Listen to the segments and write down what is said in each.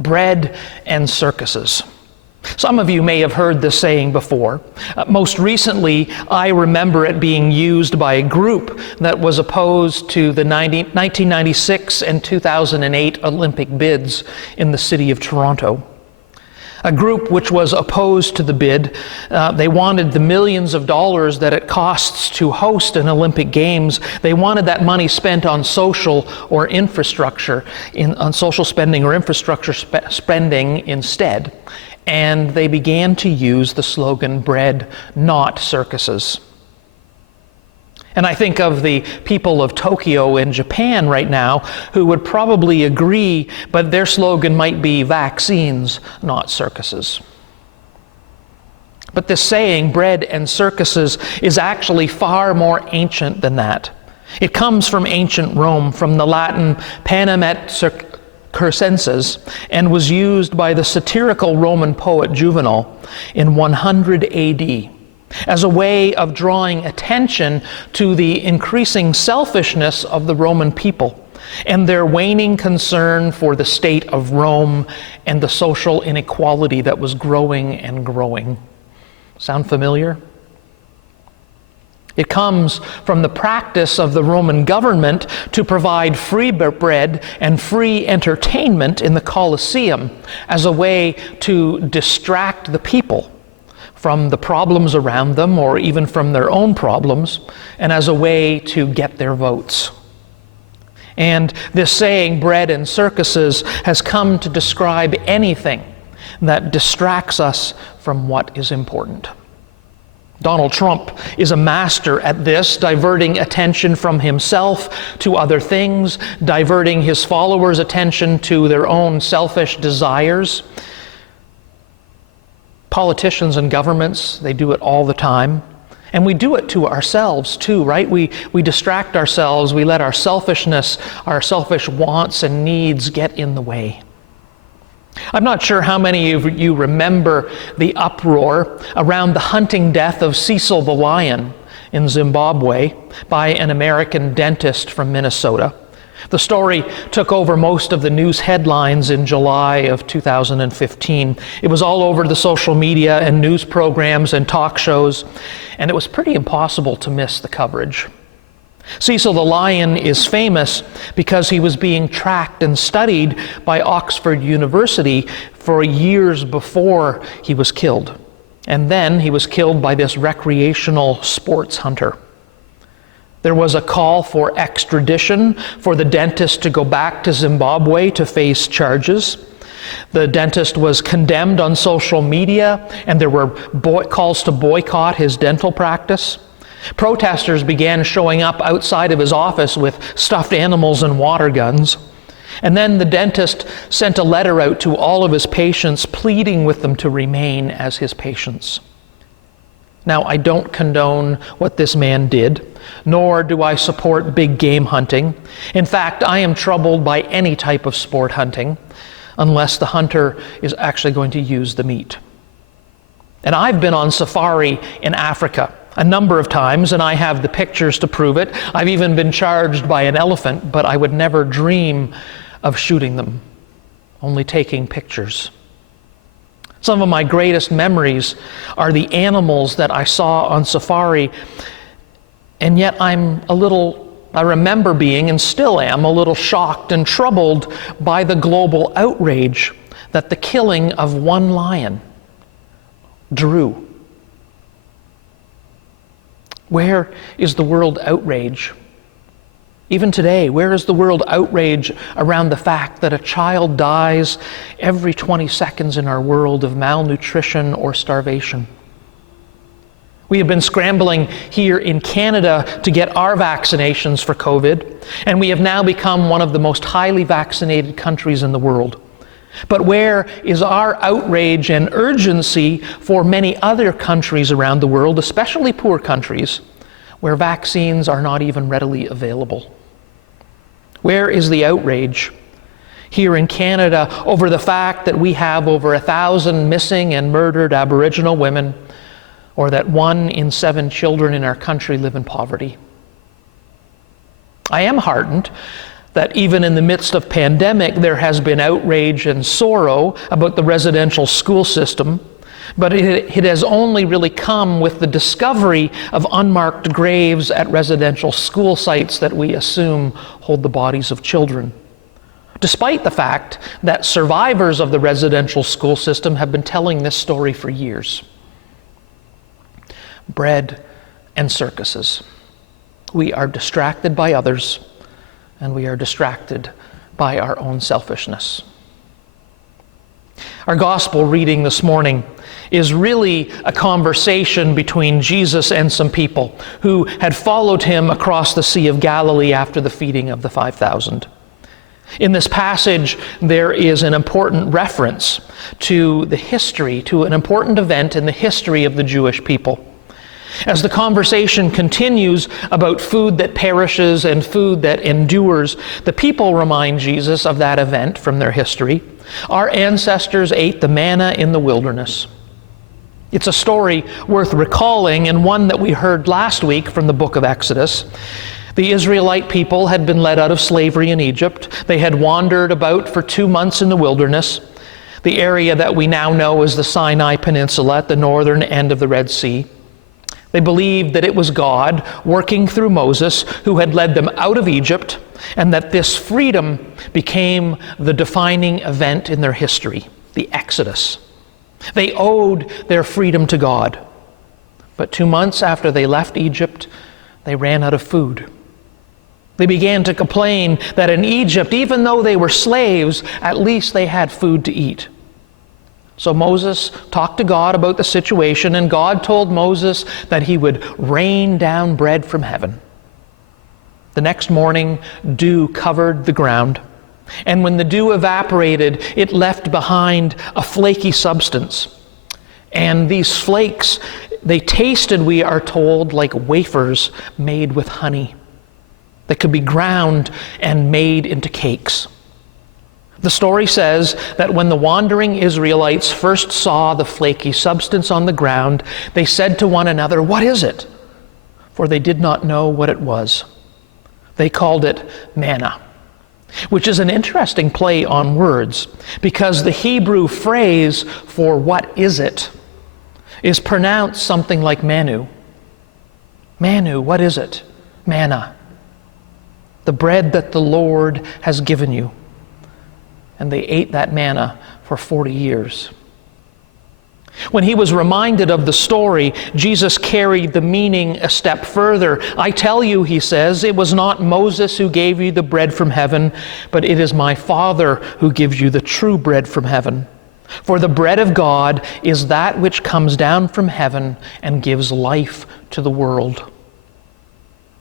bread and circuses. Some of you may have heard this saying before. Most recently, I remember it being used by a group that was opposed to the 1996 and 2008 Olympic bids in the city of Toronto. A group which was opposed to the bid. They wanted the millions of dollars that it costs to host an Olympic Games. They wanted that money spent on social or infrastructure, on social spending or infrastructure spending instead. And they began to use the slogan, bread, not circuses. And I think of the people of Tokyo in Japan right now who would probably agree, but their slogan might be vaccines, not circuses. But this saying, bread and circuses, is actually far more ancient than that. It comes from ancient Rome, from the Latin panem et circenses, and was used by the satirical Roman poet Juvenal in 100 AD. As a way of drawing attention to the increasing selfishness of the Roman people and their waning concern for the state of Rome and the social inequality that was growing and growing. Sound familiar? It comes from the practice of the Roman government to provide free bread and free entertainment in the Colosseum as a way to distract the people from the problems around them or even from their own problems, and as a way to get their votes. And this saying, bread and circuses, has come to describe anything that distracts us from what is important. Donald Trump is a master at this, diverting attention from himself to other things, diverting his followers' attention to their own selfish desires. Politicians and governments, they do it all the time. And we do it to ourselves too, right? We distract ourselves, we let our selfishness, our selfish wants and needs get in the way. I'm not sure how many of you remember the uproar around the hunting death of Cecil the lion in Zimbabwe by an American dentist from Minnesota. The story took over most of the news headlines in July of 2015. It was all over the social media and news programs and talk shows, and it was pretty impossible to miss the coverage. Cecil the lion is famous because he was being tracked and studied by Oxford University for years before he was killed. And then he was killed by this recreational sports hunter. There was a call for extradition for the dentist to go back to Zimbabwe to face charges. The dentist was condemned on social media, and there were calls to boycott his dental practice. Protesters began showing up outside of his office with stuffed animals and water guns. And then the dentist sent a letter out to all of his patients, pleading with them to remain as his patients. Now, I don't condone what this man did, nor do I support big game hunting. In fact, I am troubled by any type of sport hunting, unless the hunter is actually going to use the meat. And I've been on safari in Africa a number of times, and I have the pictures to prove it. I've even been charged by an elephant, but I would never dream of shooting them, only taking pictures. Some of my greatest memories are the animals that I saw on safari, and yet I remember being, and still am, a little shocked and troubled by the global outrage that the killing of one lion drew. Where is the world outrage? Even today, where is the world outrage around the fact that a child dies every 20 seconds in our world of malnutrition or starvation? We have been scrambling here in Canada to get our vaccinations for COVID, and we have now become one of the most highly vaccinated countries in the world. But where is our outrage and urgency for many other countries around the world, especially poor countries, where vaccines are not even readily available? Where is the outrage here in Canada over the fact that we have over 1,000 missing and murdered Aboriginal women, or that 1 in 7 children in our country live in poverty? I am heartened that even in the midst of pandemic, there has been outrage and sorrow about the residential school system, but it has only really come with the discovery of unmarked graves at residential school sites that we assume hold the bodies of children, despite the fact that survivors of the residential school system have been telling this story for years. Bread and circuses. We are distracted by others, and we are distracted by our own selfishness. Our gospel reading this morning is really a conversation between Jesus and some people who had followed him across the Sea of Galilee after the feeding of the 5,000. In this passage, there is an important reference to the history, to an important event in the history of the Jewish people. As the conversation continues about food that perishes and food that endures, the people remind Jesus of that event from their history. Our ancestors ate the manna in the wilderness. It's a story worth recalling, and one that we heard last week from the book of Exodus. The Israelite people had been led out of slavery in Egypt. They had wandered about for 2 months in the wilderness, the area that we now know as the Sinai Peninsula at the northern end of the Red Sea. They believed that it was God working through Moses who had led them out of Egypt, and that this freedom became the defining event in their history, the Exodus. They owed their freedom to God. But 2 months after they left Egypt, they ran out of food. They began to complain that in Egypt, even though they were slaves, at least they had food to eat. So Moses talked to God about the situation, and God told Moses that he would rain down bread from heaven. The next morning, dew covered the ground, and when the dew evaporated, it left behind a flaky substance. And these flakes, they tasted, we are told, like wafers made with honey that could be ground and made into cakes. The story says that when the wandering Israelites first saw the flaky substance on the ground, they said to one another, "What is it?" For they did not know what it was. They called it manna, which is an interesting play on words, because the Hebrew phrase for "what is it" is pronounced something like manu. Manu, what is it? Manna. The bread that the Lord has given you. And they ate that manna for 40 years. When he was reminded of the story, Jesus carried the meaning a step further. "I tell you," he says, "it was not Moses who gave you the bread from heaven, but it is my Father who gives you the true bread from heaven. For the bread of God is that which comes down from heaven and gives life to the world."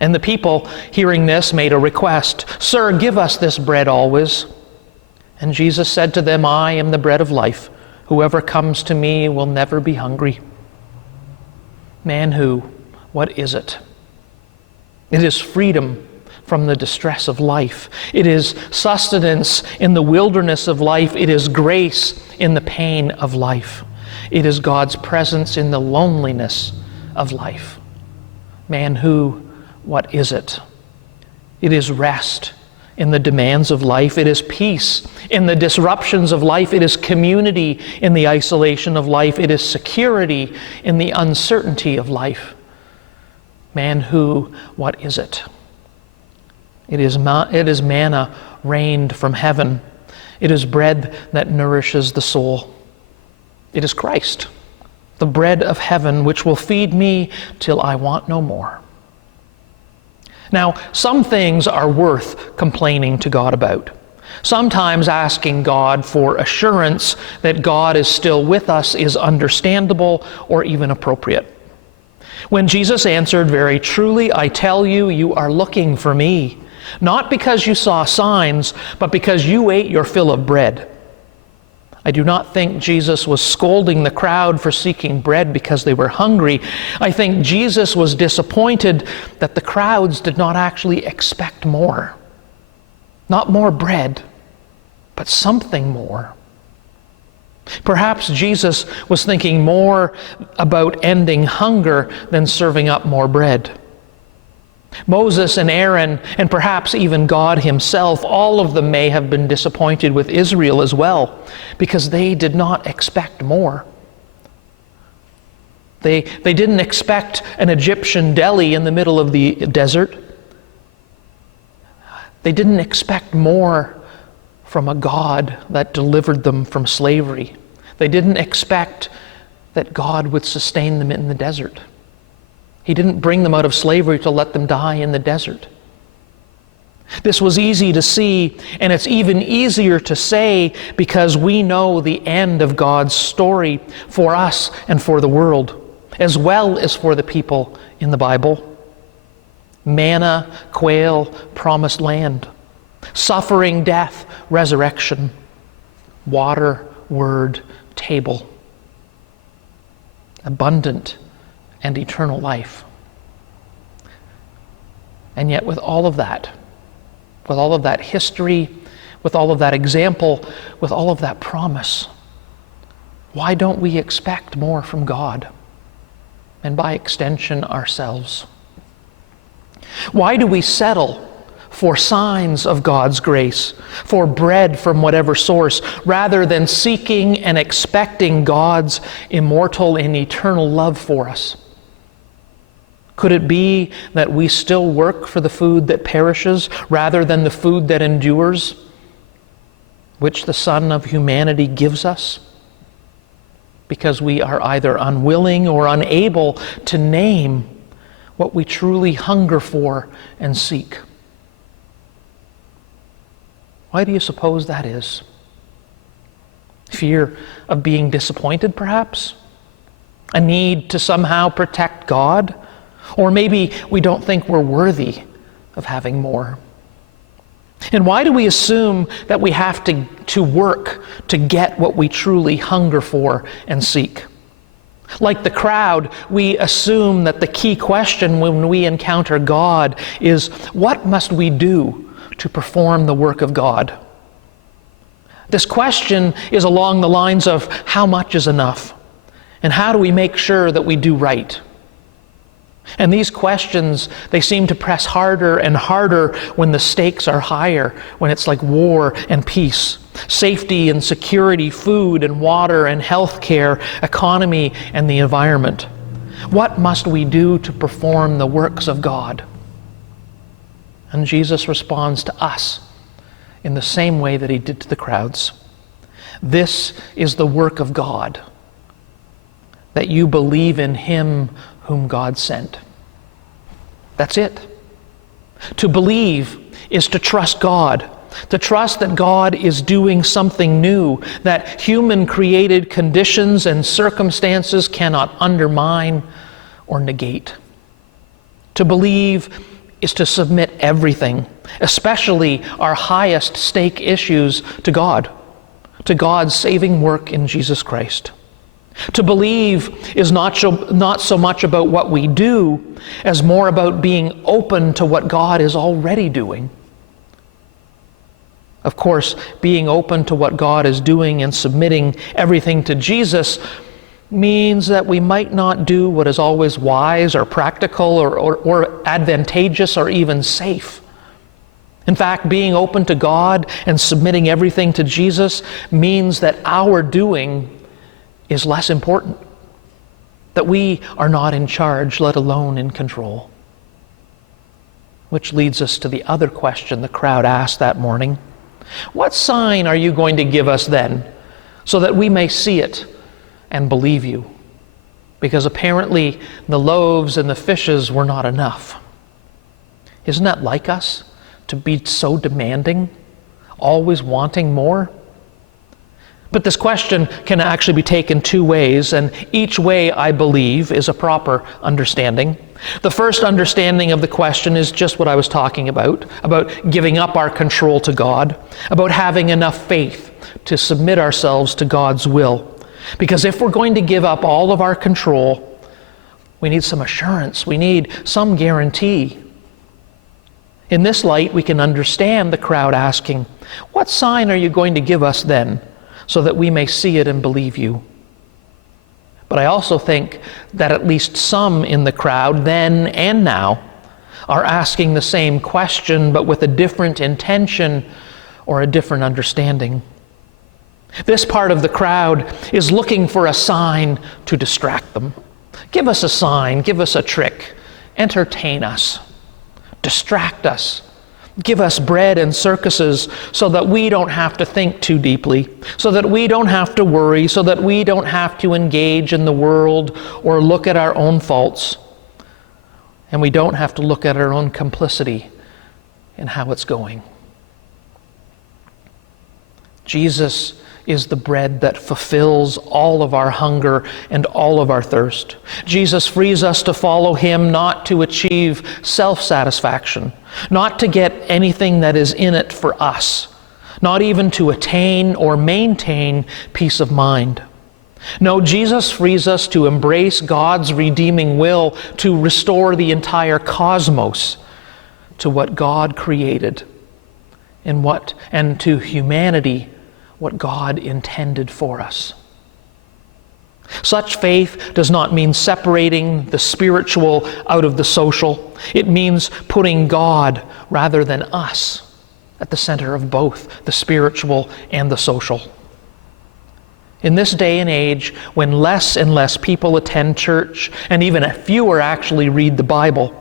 And the people, hearing this, made a request, "Sir, give us this bread always." And Jesus said to them, "I am the bread of life. Whoever comes to me will never be hungry." Manhu, what is it? It is freedom from the distress of life. It is sustenance in the wilderness of life. It is grace in the pain of life. It is God's presence in the loneliness of life. Manhu, what is it? It is rest in the demands of life. It is peace in the disruptions of life. It is community in the isolation of life. It is security in the uncertainty of life. Manhu, what is it? It is manna rained from heaven. It is bread that nourishes the soul. It is Christ, the bread of heaven, which will feed me till I want no more. Now, some things are worth complaining to God about. Sometimes asking God for assurance that God is still with us is understandable or even appropriate. When Jesus answered, "Very truly, I tell you, you are looking for me, not because you saw signs, but because you ate your fill of bread." I do not think Jesus was scolding the crowd for seeking bread because they were hungry. I think Jesus was disappointed that the crowds did not actually expect more. Not more bread, but something more. Perhaps Jesus was thinking more about ending hunger than serving up more bread. Moses and Aaron, and perhaps even God himself, all of them may have been disappointed with Israel as well, because they did not expect more. They didn't expect an Egyptian Delhi in the middle of the desert. They didn't expect more from a God that delivered them from slavery. They didn't expect that God would sustain them in the desert. He didn't bring them out of slavery to let them die in the desert. This was easy to see, and it's even easier to say because we know the end of God's story for us and for the world, as well as for the people in the Bible. Manna, quail, promised land. Suffering, death, resurrection. Water, word, table. Abundant and eternal life. And yet with all of that history, with all of that example, with all of that promise, why don't we expect more from God? And by extension, ourselves? Why do we settle for signs of God's grace, for bread from whatever source, rather than seeking and expecting God's immortal and eternal love for us? Could it be that we still work for the food that perishes rather than the food that endures, which the Son of humanity gives us? Because we are either unwilling or unable to name what we truly hunger for and seek. Why do you suppose that is? Fear of being disappointed, perhaps? A need to somehow protect God? Or maybe we don't think we're worthy of having more. And why do we assume that we have to work to get what we truly hunger for and seek? Like the crowd, we assume that the key question when we encounter God is, what must we do to perform the work of God? This question is along the lines of, how much is enough? And how do we make sure that we do right? And these questions, they seem to press harder and harder when the stakes are higher, when it's like war and peace, safety and security, food and water and health care, economy and the environment. What must we do to perform the works of God? And Jesus responds to us in the same way that he did to the crowds. This is the work of God, that you believe in him whom God sent. That's it. To believe is to trust God, to trust that God is doing something new, that human-created conditions and circumstances cannot undermine or negate. To believe is to submit everything, especially our highest stake issues, to God, to God's saving work in Jesus Christ. To believe is not so much about what we do as more about being open to what God is already doing. Of course, being open to what God is doing and submitting everything to Jesus means that we might not do what is always wise or practical or advantageous or even safe. In fact, being open to God and submitting everything to Jesus means that our doing is less important, that we are not in charge, let alone in control. Which leads us to the other question the crowd asked that morning. What sign are you going to give us then, so that we may see it and believe you? Because apparently the loaves and the fishes were not enough. Isn't that like us, to be so demanding, always wanting more? But this question can actually be taken two ways, and each way, I believe, is a proper understanding. The first understanding of the question is just what I was talking about giving up our control to God, about having enough faith to submit ourselves to God's will. Because if we're going to give up all of our control, we need some assurance, we need some guarantee. In this light, we can understand the crowd asking, "What sign are you going to give us then, so that we may see it and believe you?" But I also think that at least some in the crowd, then and now, are asking the same question but with a different intention or a different understanding. This part of the crowd is looking for a sign to distract them. Give us a sign, give us a trick, entertain us, distract us, give us bread and circuses so that we don't have to think too deeply, so that we don't have to worry, so that we don't have to engage in the world or look at our own faults, and we don't have to look at our own complicity in how it's going. Jesus is the bread that fulfills all of our hunger and all of our thirst. Jesus frees us to follow him, not to achieve self-satisfaction, not to get anything that is in it for us, not even to attain or maintain peace of mind. No, Jesus frees us to embrace God's redeeming will to restore the entire cosmos to what God created and to humanity what God intended for us. Such faith does not mean separating the spiritual out of the social. It means putting God rather than us at the center of both the spiritual and the social. In this day and age, when less and less people attend church, and even fewer actually read the Bible,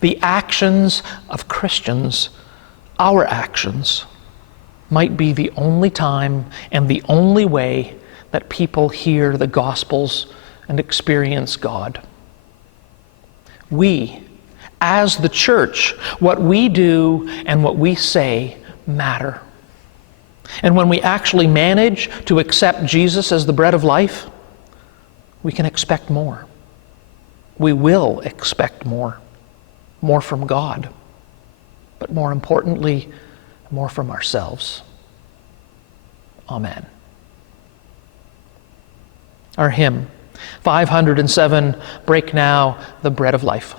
the actions of Christians, our actions, might be the only time and the only way that people hear the Gospels and experience God. We, as the church, what we do and what we say matter. And when we actually manage to accept Jesus as the bread of life, we can expect more. We will expect more. More from God. But more importantly, more from ourselves. Amen. Our hymn, 507, Break Now the Bread of Life.